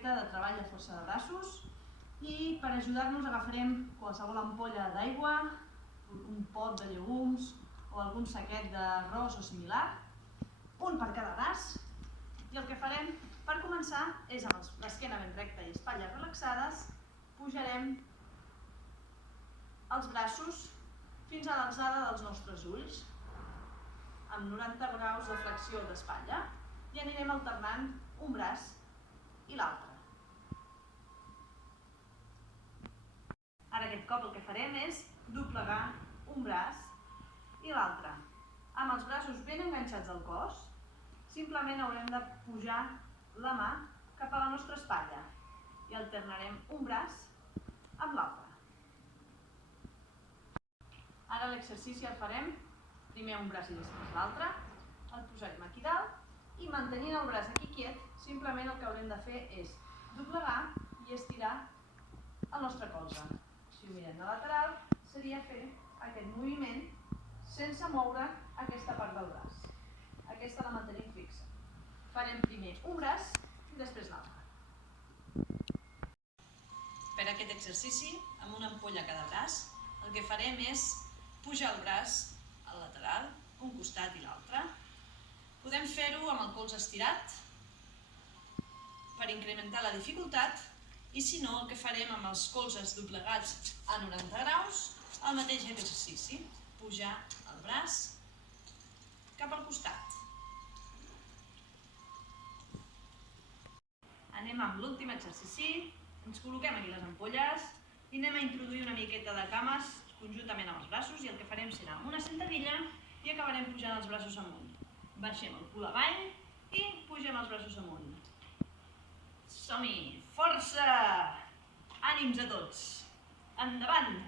miqueta de treball a força de braços i per ajudar-nos agafarem qualsevol ampolla d'aigua, un pot de llegums o algun saquet d'arròs o similar, un per cada braç, i el que farem per començar és amb l'esquena ben recta i espatlles relaxades, pujarem els braços fins a l'alçada dels nostres ulls, amb 90 graus de flexió d'espatlla, i anirem alternant un braç i l'altre. Ara aquest cop el que farem és doblegar un braç i l'altre. Amb els braços ben enganxats al cos, simplement haurem de pujar la mà cap a la nostra espatlla i alternarem un braç amb l'altre. Ara l'exercici el farem primer un braç i després l'altre, el posarem aquí dalt i mantenint el braç aquí quiet, simplement el que haurem de fer és doblegar i estirar el nostre colze. Si ho mirem de lateral, seria fer aquest moviment sense moure aquesta part del braç. Aquesta la mantenim fixa. Farem primer un braç i després l'altre. Per a aquest exercici, amb una ampolla a cada braç, el que farem és pujar el braç al lateral, un costat i l'altre. Podem fer-ho amb el colze estirat per incrementar la dificultat i si no, el que farem amb els colzes doblegats a 90 graus, el mateix exercici, pujar el braç cap al costat. Anem amb l'últim exercici, ens col·loquem aquí les ampolles i anem a introduir una miqueta de cames conjuntament amb els braços i el que farem serà una sentadilla i acabarem pujant els braços amunt. Baixem el cul avall i pugem els braços amunt. Som-hi! Força! Ànims a tots! Endavant!